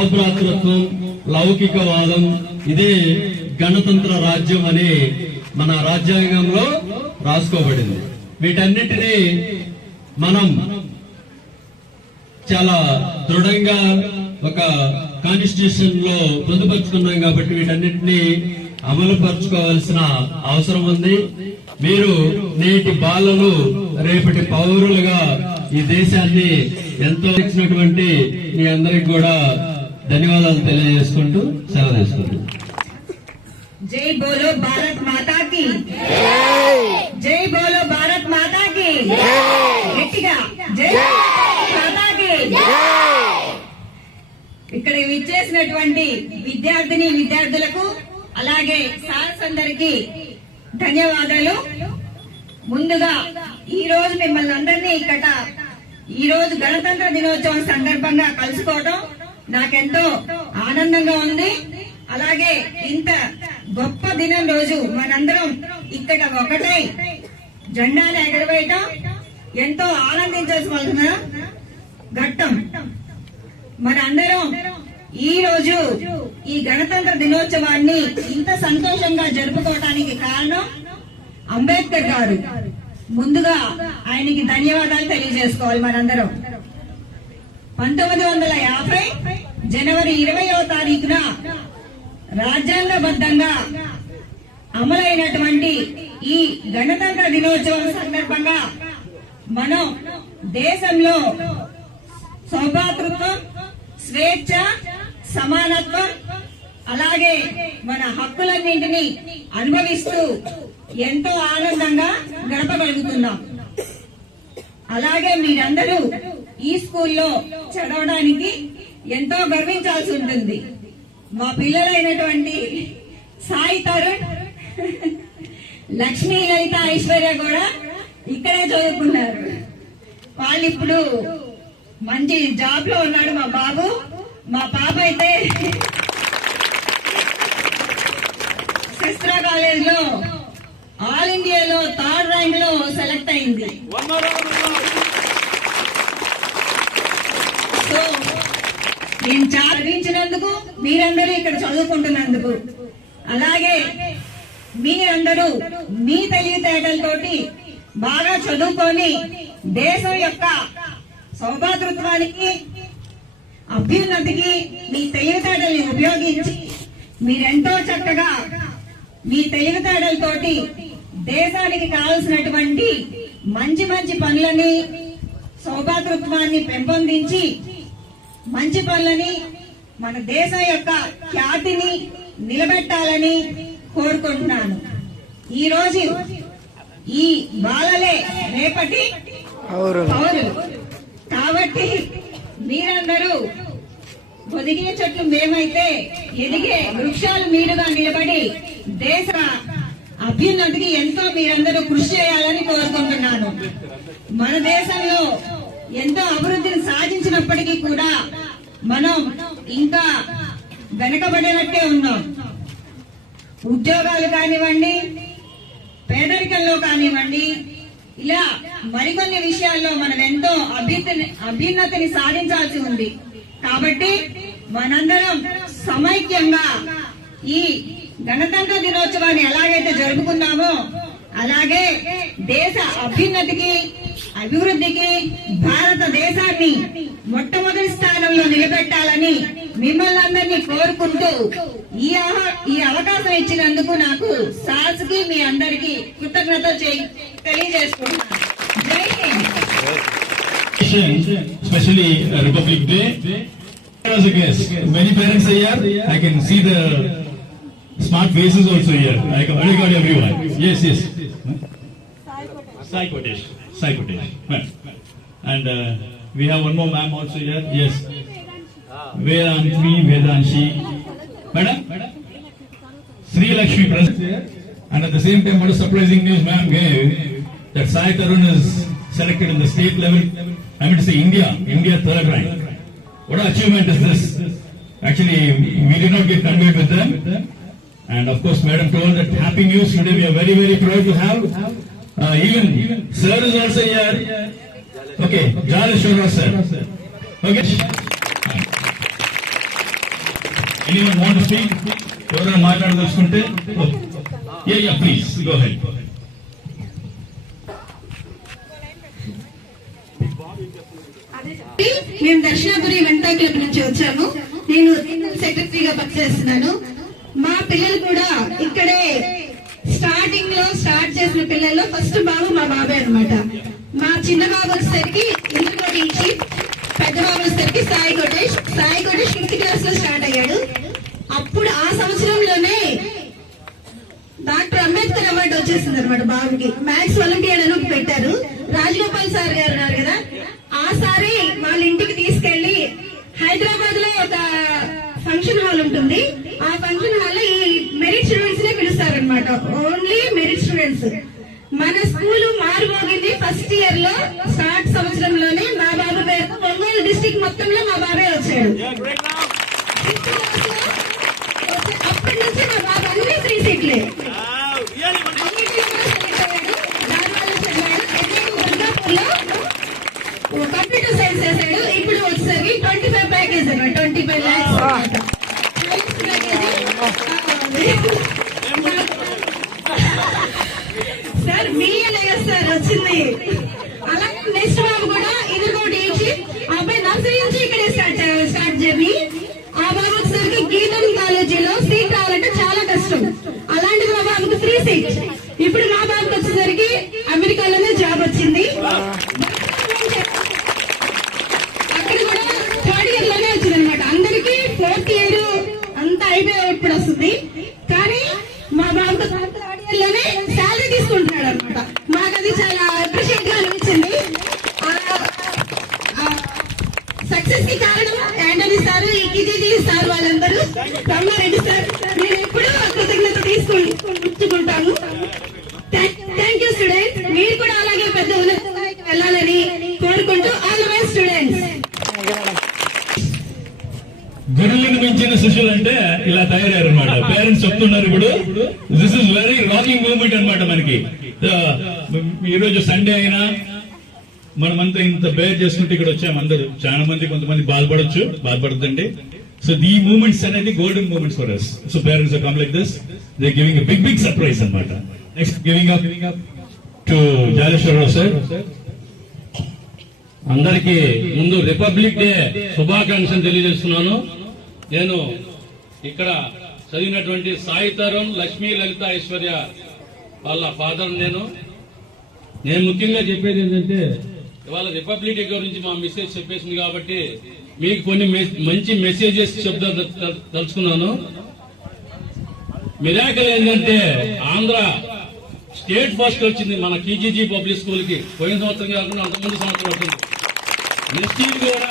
సౌభ్రాతృత్వం, లౌకికవాదం, ఇదే గణతంత్ర రాజ్యం అని మన రాజ్యాంగంలో రాసుకోబడింది. వీటన్నిటినీ మనం చాలా దృఢంగా ఒక కాన్స్టిట్యూషన్ లో పొందుపరుచుకున్నాం కాబట్టి వీటన్నిటినీ అమలు పరుచుకోవాల్సిన అవసరం ఉంది. మీరు నేటి బాలలు రేపటి పౌరులుగా ఈ దేశాన్ని ఎంతో ఇచ్చినటువంటి మీ అందరికి కూడా ధన్యవాదాలు తెలియజేసుకుంటూ సెలవు తీసుకుంటున్నాను. జై బోలో భారత్ మాతా కి జై బోలో భారత్ మాతా కి గట్టిగా జై మాతా కి. ఇక్కడ విచ్చేసినటువంటి విద్యార్థులకు అలాగే సార్స్ అందరికి ధన్యవాదాలు. ముందుగా ఈ రోజు మిమ్మల్ని అందరినీ ఇక్కడ ఈ రోజు గణతంత్ర దినోత్సవం సందర్భంగా కలుసుకోవడం నాకెంతో ఆనందంగా ఉంది. అలాగే ఇంత గొప్ప దినం రోజు మనందరం ఇక్కడ ఒకటై జెండాను ఎగరవేయటం ఎంతో ఆనందించాల్సిన ఘట్టం. మనందరం ఈ రోజు ఈ గణతంత్ర దినోత్సవాన్ని ఇంత సంతోషంగా జరుపుకోవటానికి కారణం అంబేద్కర్ గారు. ముందుగా ఆయనకి ధన్యవాదాలు తెలియజేసుకోవాలి మనందరం. 1950 జనవరి 20వ తారీఖున రాజ్యాంగబద్ధంగా అమలైనటువంటి ఈ గణతంత్ర దినోత్సవం సందర్భంగా మనం దేశంలో సౌభ్రాతృత్వం, స్వేచ్ఛ, సమానత్వం అలాగే మన హక్కులన్నింటినీ అనుభవిస్తూ ఎంతో ఆనందంగా గడపగలుగుతున్నాం. అలాగే మీరందరూ ఈ స్కూల్లో చదవడానికి ఎంతో గర్వించాల్సి ఉంటుంది. మా పిల్లలైనటువంటి సాయి తరుణ్, లక్ష్మీ, లలిత, ఐశ్వర్య కూడా ఇక్కడే చదువుకున్నారు. వాళ్ళు ఇప్పుడు మంచి జాబ్ లో ఉన్నాడు మా బాబు. మా పాప అయితే శస్త్ర కాలేజ్ లో ఆల్ ఇండియాలో 3rd ర్యాంక్ లో సెలెక్ట్ అయింది. సో నేను చదివించినందుకు, మీరందరూ ఇక్కడ చదువుకుంటున్నందుకు, అలాగే మీరందరూ మీ తెలివితేటలతోటి బాగా చదువుకొని దేశం యొక్క సౌభాతృత్వానికి, అభ్యున్నతికి మీ తెలివితేటల్ని ఉపయోగించి మీరెంతో చక్కగా మీ తెలివితేటలతోటి దేశానికి కావలసినటువంటి మంచి మంచి పనులని, సౌభాతృత్వాన్ని పెంపొందించి మంచి పనులని, మన దేశం యొక్క ఖ్యాతిని నిలబెట్టాలని కోరుకుంటున్నాను. ఈ రోజు ఈ బాలలే రేపటి పౌరులు కాబట్టి మీరందరూ ఒదిగే చెట్లు మేమైతే ఎదిగే వృక్షాలు మీరుగా నిలబడి దేశ అభ్యున్నతికి ఎంతో మీరందరూ కృషి చేయాలని కోరుకుంటున్నాను. మన దేశంలో ఎంతో అభివృద్ధిని సాధించినప్పటికీ కూడా మనం ఇంకా వెనకబడినట్టే ఉన్నాం. ఉద్యోగాలు కానివ్వండి, పేదరికంలో కానివ్వండి, ఇలా మరికొన్ని విషయాల్లో మనం ఎంతో అభ్యున్నతిని సాధించాల్సి ఉంది. కాబట్టి మనందరం సమైక్యంగా ఈ గణతంత్ర దినోత్సవాన్ని ఎలాగైతే జరుపుకున్నామో అలాగే దేశ అభ్యున్నతికి, అభివృద్ధికి భారతదేశాన్ని మొట్టమొదటి స్థానంలో నిలబెట్టాలని మిమ్మల్ని అందరినీ కోరుకుంటూ ఈ అవకాశం ఇచ్చినందుకు నాకు సార్స్ కి మీ అందరికీ కృతజ్ఞతలు తెలియజేసుకుంటున్నాను. జై Hind. Especially Republic Day. As a guest, many parents are here. I can see the smart faces also here. I got everyone. Yes. Sai Kotesh. And we have one more ma'am also here. Yes. Vedanshi. Madam? Sri Lakshmi present here. And at the same time, what a surprising news ma'am gave that Sai Tarun is selected in the state level. I mean to say India 3rd rank. What an achievement is this? Actually, we did not get conveyed with them. And of course, Madam told that happy news today. We are very, very proud to have. Even Sir is also here. Okay, Jaleshwara Sir. Okay. Anyone want to speak? ఎవరైనా మాట్లాడదలుచుకుంటే yeah please go head. మేము Darshanapuri వెంటా club నుంచి వచ్చాము. నేను సెక్రటరీగా పనిచేస్తున్నాను. మా పిల్లలు కూడా ఇక్కడే స్టార్టింగ్ లో స్టార్ట్ చేసిన పిల్లల్లో ఫస్ట్ బాబు మా బాబే అన్నమాట. మా చిన్న బాబు వచ్చేసరికి ఇంద్రకోటి నుంచి, పెద్ద బాబు వచ్చేసరికి సాయి కోటేష్ 5th క్లాస్ లో స్టార్ట్ అయ్యాడు. అప్పుడు ఆ సంవత్సరంలోనే డాక్టర్ అంబేద్కర్ అవార్డు వచ్చేసింది అనమాట బాబుకి. మ్యాథ్స్ ఒలింపియాడ్ అని పెట్టారు. రాజగోపాల్ సార్ గారు ఉన్నారు కదా, ఆ సారి వాళ్ళ ఇంటికి తీసుకెళ్లి హైదరాబాద్ లో ఒక ఫంక్షన్ హాల్ ఉంటుంది. ఆ ఫంక్షన్ హాల్ లో ఈ మెరిట్ స్టూడెంట్స్ నే పిలుస్తారనమాట. Only merit students. మన స్కూల్ మారుమోగింది ఫస్ట్ ఇయర్ లో, స్టార్ట్ సంవత్సరంలోనే మా బాబు పేరు ఒంగోలు డిస్ట్రిక్ట్ మొత్తంలో మా బాబే వచ్చాడు. అప్పటి నుంచి మా బాబు అన్ని 3 సీట్లే. కంప్యూటర్ సైన్స్ చేశాడు. ఇప్పుడు వచ్చేసరికి 25 ప్యాకేజ్ అన్నమాట, 25 lakhs సార్. మీయలే కదా సార్ వచ్చింది. అలాగే నెక్స్ట్ బాబు కూడా ఇదిగోటి ఇచ్చి అబ్బాయి నర్సరీ నుంచి ఇక్కడే స్టార్ట్ జర్నీ. ఆ బాబు వచ్చేసరికి గీతం కాలేజీలో సీట్ రావాలంటే చాలా కష్టం. అలాంటిది మా బాబుకి 3 సీట్. ఇప్పుడు మా బాబుకి వచ్చేసరికి అమెరికాలోనే జాబ్ వచ్చింది. అక్కడ కూడా 3rd ఇయర్ లోనే వచ్చింది అనమాట. అందరికి 4th ఇయర్ అంతా అయిపోయి ఇప్పుడు వస్తుంది. కానీ మా బాబుకి 3rd ఇయర్ లోనే శాలరీ తీసుకుంటున్నాడు అనమాట. మాకు అది చాలా అప్రిషియేట్ గా అనిపించింది. సక్సెస్ కి కారణం యాంటనీ సార్, ఈజీ సార్, వాళ్ళందరూ, రమణారెడ్డి సార్. నేను ఎప్పుడూ కృతజ్ఞత తీసుకుంటాను. Thank you students. మీరు కూడా అలాగే పెద్ద ఉన్నత స్థాయికి వెళ్ళాలని కోరుకుంటూ ఆల్ ది బెస్ట్ స్టూడెంట్స్. గురువులను మించిన శిష్యులు అంటే ఇలా తయారయ్యారు అనమాట. పేరెంట్స్ చెప్తున్నారు ఇప్పుడు. This is very rocking moment అనమాట. మనకి ఈ రోజు సండే అయినా మనమంతా ఇంత బేర్ చేసుకుంటే ఇక్కడ వచ్చాము అందరూ. చాలా మంది, కొంతమంది బాధపడద్దండి. సో ఈ మూమెంట్స్ అనేది golden moments for us. So parents come like this, they giving a big surprise అనమాట. Next giving up to Jaleswararao sir. అందరికీ ముందు రిపబ్లిక్ డే శుభాకాంక్షలు తెలియజేస్తున్నాను. నేను ఇక్కడ చదివినటువంటి సాయి తరుణ్, లక్ష్మీ, లలిత, ఐశ్వర్య వాళ్ళ ఫాదర్. నేను ముఖ్యంగా చెప్పేది ఏంటంటే, ఇవాళ రిపబ్లిక్ డే గురించి మా మెసేజ్ చెప్పేసింది కాబట్టి మీకు కొన్ని మంచి మెసేజెస్ తలుచుకున్నాను. మిరాకిల్ ఏంటంటే ఆంధ్ర స్టేట్ ఫస్ట్ వచ్చింది మన కేజీజీ పబ్లిక్ స్కూల్ కి. పోయిన సంవత్సరం కాకుండా అంతకుముందు సంవత్సరం వచ్చింది. నెక్స్ట్ ఇయర్ కూడా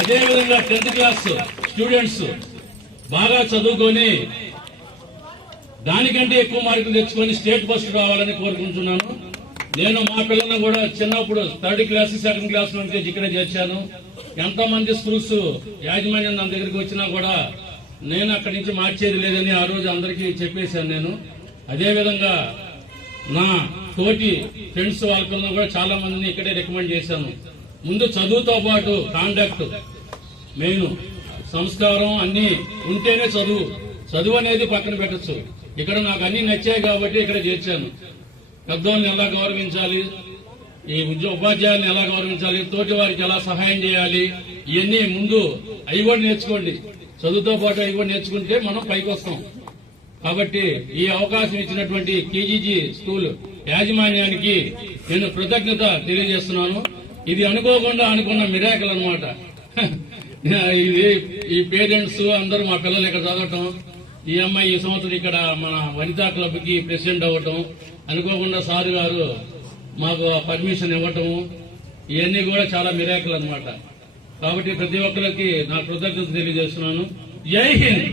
అదే విధంగా 10th క్లాస్ స్టూడెంట్స్ బాగా చదువుకొని దానికంటే ఎక్కువ మార్కులు తెచ్చుకొని స్టేట్ ఫస్ట్ రావాలని కోరుకుంటున్నాను. నేను మా పిల్లలను కూడా చిన్నప్పుడు 3rd క్లాస్ 2nd క్లాస్ నుంచి ఇక్కడే చేర్చాను. ఎంతమంది స్కూల్స్ యాజమాన్యం నా దగ్గరికి వచ్చినా కూడా నేను అక్కడి నుంచి మార్చేది లేదని ఆ రోజు అందరికీ చెప్పేశాను. నేను అదేవిధంగా నా తోటి ఫ్రెండ్స్ వాళ్ళకన్నా కూడా చాలా మందిని ఇక్కడే రికమెండ్ చేశాను. ముందు చదువుతో పాటు కాండక్ట్ మెయిన్, సంస్కారం అన్ని ఉంటేనే చదువు అనేది పక్కన పెట్టచ్చు. ఇక్కడ నాకు అన్ని నచ్చాయి కాబట్టి ఇక్కడ చేర్చాను. పెద్దవాళ్ళని ఎలా గౌరవించాలి, ఈ ఉపాధ్యాయులను ఎలా గౌరవించాలి, తోటి వారికి ఎలా సహాయం చేయాలి, ఇవన్నీ ముందు అవి కూడా నేర్చుకోండి. చదువుతో పాటు అవి కూడా నేర్చుకుంటే మనం పైకి వస్తాం. కాబట్టి ఈ అవకాశం ఇచ్చినటువంటి కేజీజీ స్కూల్ యాజమాన్యానికి నేను కృతజ్ఞత తెలియజేస్తున్నాను. ఇది అనుకోకుండా అనుకున్న మిరాకిల్ అనమాట. ఇది ఈ పేరెంట్స్ అందరూ మా పిల్లలు ఇక్కడ చదవటం, ఈ అమ్మాయి ఈ సంవత్సరం ఇక్కడ మన వనితా క్లబ్ కి ప్రెసిడెంట్ అవ్వటం, అనుకోకుండా సార్ గారు మాకు పర్మిషన్ ఇవ్వటం, ఇవన్నీ కూడా చాలా మిరాకిల్ అనమాట. కాబట్టి ప్రతి ఒక్కరికి నా కృతజ్ఞత తెలియజేస్తున్నాను. జై హింద్.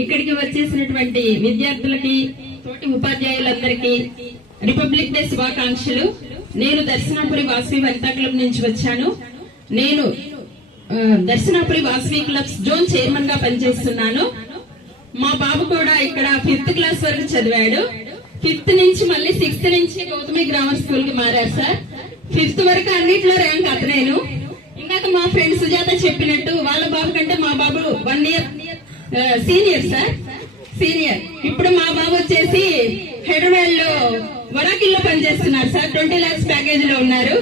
ఇక్కడికి వచ్చేసినటువంటి విద్యార్థులకి, తోటి ఉపాధ్యాయులందరికీ రిపబ్లిక్ డే శుభాకాంక్షలు. నేను దర్శనాపురి వాసవి వనితా క్లబ్ నుంచి వచ్చాను. నేను Darshanapuri Vasavi clubs zone chairman గా పనిచేస్తున్నాను. మా బాబు కూడా ఇక్కడ 5th క్లాస్ వరకు చదివాడు. 5th నుంచి మళ్ళీ 6th నుంచి గౌతమి గ్రామర్ స్కూల్ కి మారారు సార్. 5th వరకు అన్నిట్లో ర్యాంక్ అతనేను. ఇందాక మా ఫ్రెండ్ సుజాత చెప్పినట్టు వాళ్ళ బాబు కంటే మా బాబు 1 year సీనియర్ సార్, సీనియర్. ఇప్పుడు మా బాబు వచ్చేసి హైదరాబాద్ లో వడాకిల్లో పనిచేస్తున్నారు సార్. 20 lakhs ప్యాకేజ్ లో ఉన్నారు.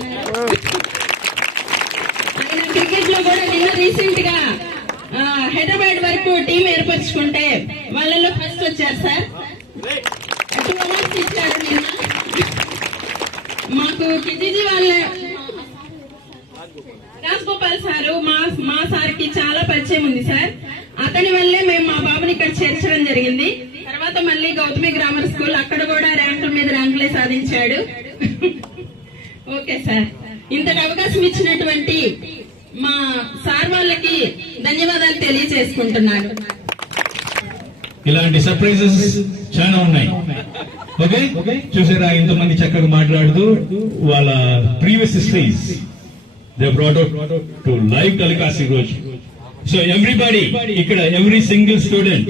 ఆయన క్రికెట్ లో కూడా నిన్న రీసెంట్ గా హైదరాబాద్ వరకు టీం ఏర్పరచుకుంటే వాళ్ళలో ఫస్ట్ వచ్చారు సార్. 2 awards ఇచ్చారు నిన్న. మాకు కిజిజీ వాళ్ళ రాజగోపాల్ సారు మా సార్కి చాలా పరిచయం ఉంది సార్. అతని వల్లే మేము మా బాబుని ఇక్కడ చేర్చడం జరిగింది. తర్వాత మళ్ళీ గౌతమి గ్రామర్ స్కూల్, అక్కడ కూడా ర్యాంకుల మీద ర్యాంకులే సాధించాడు. ఓకే సార్, ఇంతటి అవకాశం ఇచ్చినటువంటి మా సార్ వాళ్ళకి ధన్యవాదాలు తెలియజేసుకుంటున్నాను. ఇలాంటి సర్ప్రైజెస్ చాలా ఉన్నాయి. ఓకే, చూసారా ఇంతమంది చక్కగా మాట్లాడుతూ వాళ్ళ previous histories they brought out to live telecast ఈ రోజు. సో ఎవ్రీబడి ఇక్కడ, ఎవ్రీ సింగిల్ స్టూడెంట్,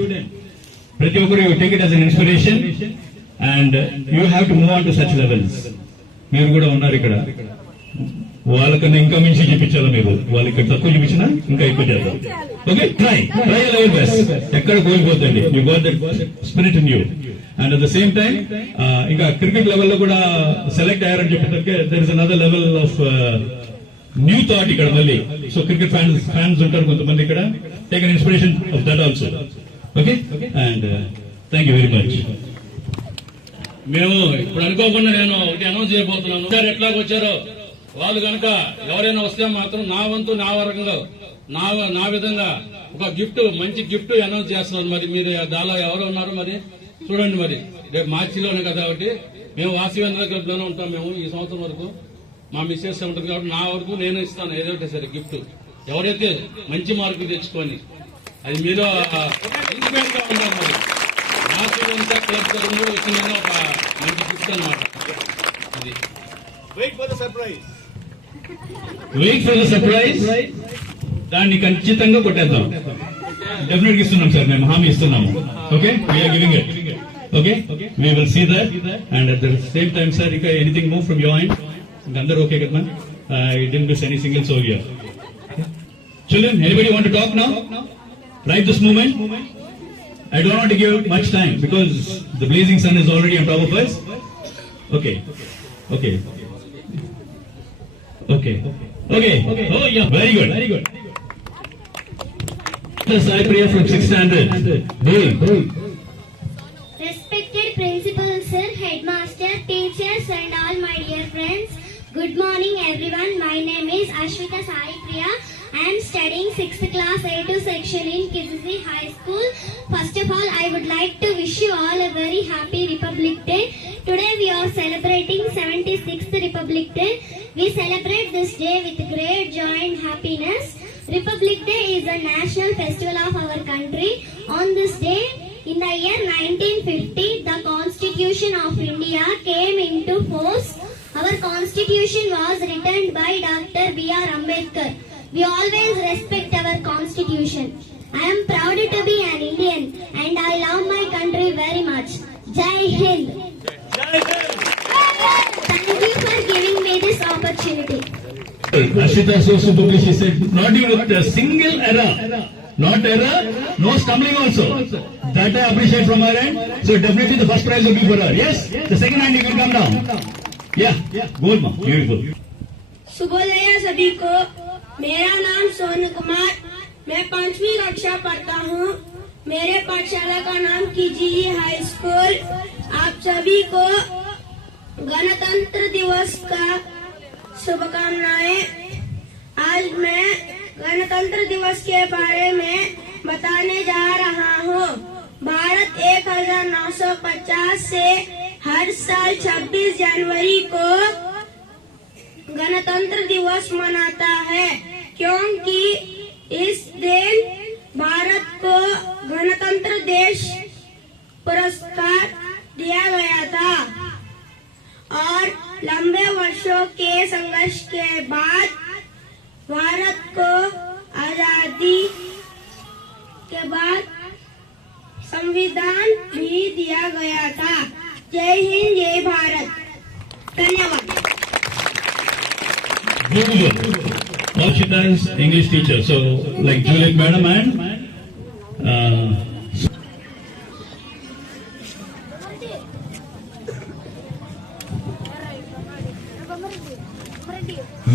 ప్రతి ఒక్కరు take it as an inspiration and you have to move on to such levels. మీరు కూడా ఉన్నారు ఇక్కడ, వాళ్ళకన్నా ఇంకా మించి చూపించాలి మీరు. వాళ్ళు ఇక్కడ తక్కువ చూపించినా ఇంకా ఎక్కువ చేద్దాం. Okay, try level best. ఎక్కడ కోల్పోతుంది, you got that spirit in you. And at the same time ఇంకా క్రికెట్ లెవెల్లో కూడా సెలెక్ట్ అయ్యారని చెప్పేసరికి there is another level of new thought ఇక్కడ మళ్ళీ. సో క్రికెట్ ఫ్యాన్స్ ఉంటారు కొంతమంది ఇక్కడ, take an inspiration of that also. Okay, and thank you very much. మేము ఇప్పుడు అనుకోకుండా నేను ఒకటి అనౌన్స్ చేయబోతున్నాను. సార్ ఎట్లాగ వచ్చారో వాళ్ళు కనుక ఎవరైనా వస్తే మాత్రం నా వంతు నా వర్గంగా నా విధంగా ఒక గిఫ్ట్, మంచి గిఫ్ట్ అనౌన్స్ చేస్తున్నాను. మరి మీరు దానిలో ఎవరు ఉన్నారు మరి చూడండి. మరి రేపు మార్చిలోనే కదా, కాబట్టి మేము వాసవేంద్ర క్లబ్ లోనే ఉంటాం. మేము ఈ సంవత్సరం వరకు మా మిస్సెస్ ఉంటుంది కాబట్టి నా వరకు నేను ఇస్తాను ఏదైతే సరే గిఫ్ట్. ఎవరైతే మంచి మార్కులు తెచ్చుకొని అది మీరు ఇన్స్పైర్ గా ఉంటాం. మరి వాసవేంద్ర క్లబ్ తరఫున వచ్చిన ఒక మంచి గిఫ్ట్ అన్నమాట ఇది. Wait for the surprise. దాన్ని ఖచ్చితంగా కొట్టేద్దాం. డెఫినెట్ ఇస్తున్నాం సార్, మేము హామీ ఇస్తున్నాము. Okay, we are giving it. Okay, we will see that. And at the same time sir, ఇంకా anything move from your end? అందరూ ఓకే కదా? I didn't miss any single soul here. Children, anybody want to talk now? Right this moment? I don't want to give much time because the blazing sun is already on top of us. Okay. Oh yeah, very good. Sai Priya from 6th standard. Respected principal sir, headmaster, teachers and all my dear friends, good morning everyone. My name is Ashwita Sai Priya. I am studying 6th class A2 section in Kizisi High School. First of all, I would like to wish you all a very happy Republic Day. Today we are celebrating 76th Republic Day. We celebrate this day with great joy and happiness. Republic Day is a national festival of our country. On this day, in the year 1950, the Constitution of India came into force. Our Constitution was written by Dr. B.R. Ambedkar. We always respect our Constitution. I am proud to be an Indian and I love my country very much. Jai Hind. Thank you for giving me this opportunity. Ashita so superbly, she said, not even with a single error. Not error, no stumbling also. That I appreciate from her end. So definitely the first prize will be for her. Yes? The second hand you will come down. Yeah. Gold ma. Beautiful. शुभोदय सभी को। मेरा नाम सोनू कुमार, मैं 5वीं कक्षा पढ़ता हूँ। मेरे पाठशाला का नाम कीजिए हाई स्कूल। आप सभी को गणतंत्र दिवस का शुभकामनाएं। आज मैं गणतंत्र दिवस के बारे में बताने जा रहा हूँ। भारत 1950 से हर साल 26 जनवरी को गणतंत्र दिवस मनाता है, क्योंकि इस दिन भारत को गणतंत्र देश पुरस्कार दिया गया था और लंबे वर्षों के संघर्ष के बाद भारत को आजादी के बाद संविधान भी दिया गया था। జై హింద్, జై భారత్. ధన్యవాదాలు. Beautiful. Akshita is English teacher. So, like Juliet Madam and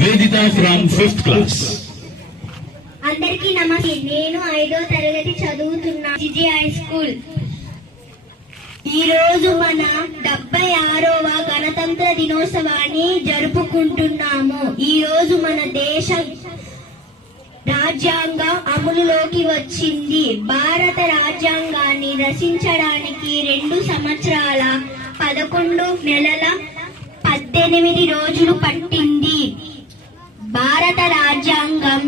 Vedita from 5th class. అందరికీ నమస్తే. నేను 5వ తరగతి చదువుతున్నా జిజి హై స్కూల్. ఈ రోజు మన 76వ గణతంత్ర దినోత్సవాన్ని జరుపుకుంటున్నాము. ఈ రోజు మన దేశ రాజ్యాంగం అమలులోకి వచ్చింది. భారత రాజ్యాంగాన్ని రచించడానికి 2 సంవత్సరాల 11 నెలల 18 రోజులు పట్టింది. భారత రాజ్యాంగం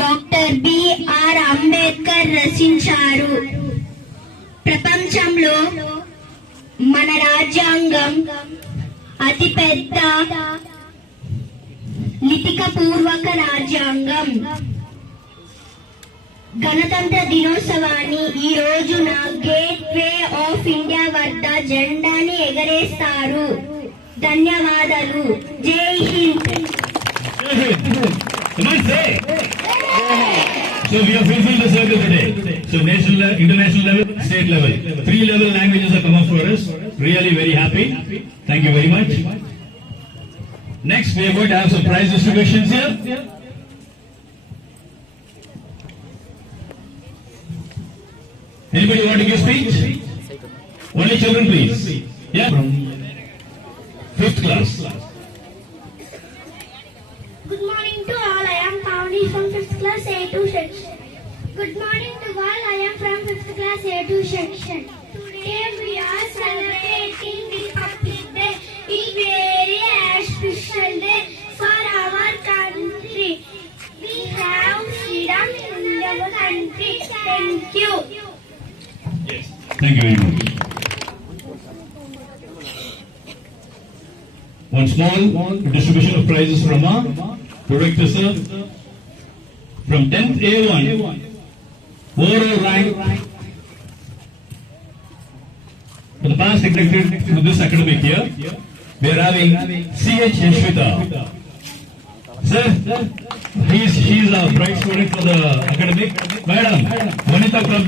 డాక్టర్ బిఆర్ అంబేద్కర్ రచించారు. ప్రపంచంలో మన రాజ్యాంగం అతిపెద్ద లిఖితపూర్వక రాజ్యాంగం. గణతంత్ర దినోత్సవాన్ని ఈ రోజున గేట్ వే ఆఫ్ ఇండియా వద్ద జెండాని ఎగరేస్తారు. ధన్యవాదాలు. జై Hind. Come on, say. So we have fulfilled the circle today. So national, international level, state level. 3 level languages have come up for us. Really very happy. Thank you very much. Next, we are going to have some prize distributions here. Anybody want to give speech? Only children, please. Yeah. From 5th class. Good morning to all. I am Pavani from 5th class A2 section. Good morning to all. I am from 5th class A2 section. Today we are celebrating Republic Day. It's very special day for our country. We have freedom in our country. Thank you. Yes. Thank you very much. One small distribution of prizes from our director sir. From 10th A1, overall rank for the past executive to this academic year, we are having C.H. Yashvita. Sir, she is a bright student for the academic. Madam, Vanita Club.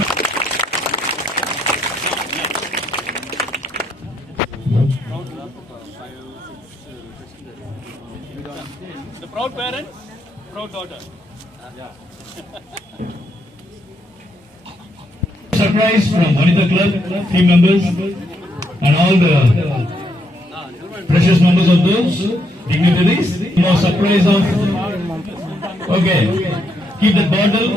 The proud parent, proud daughter. Surprise from Vanita Club team members and all the precious members of those dignitaries. More surprise of. Okay, keep that bottle.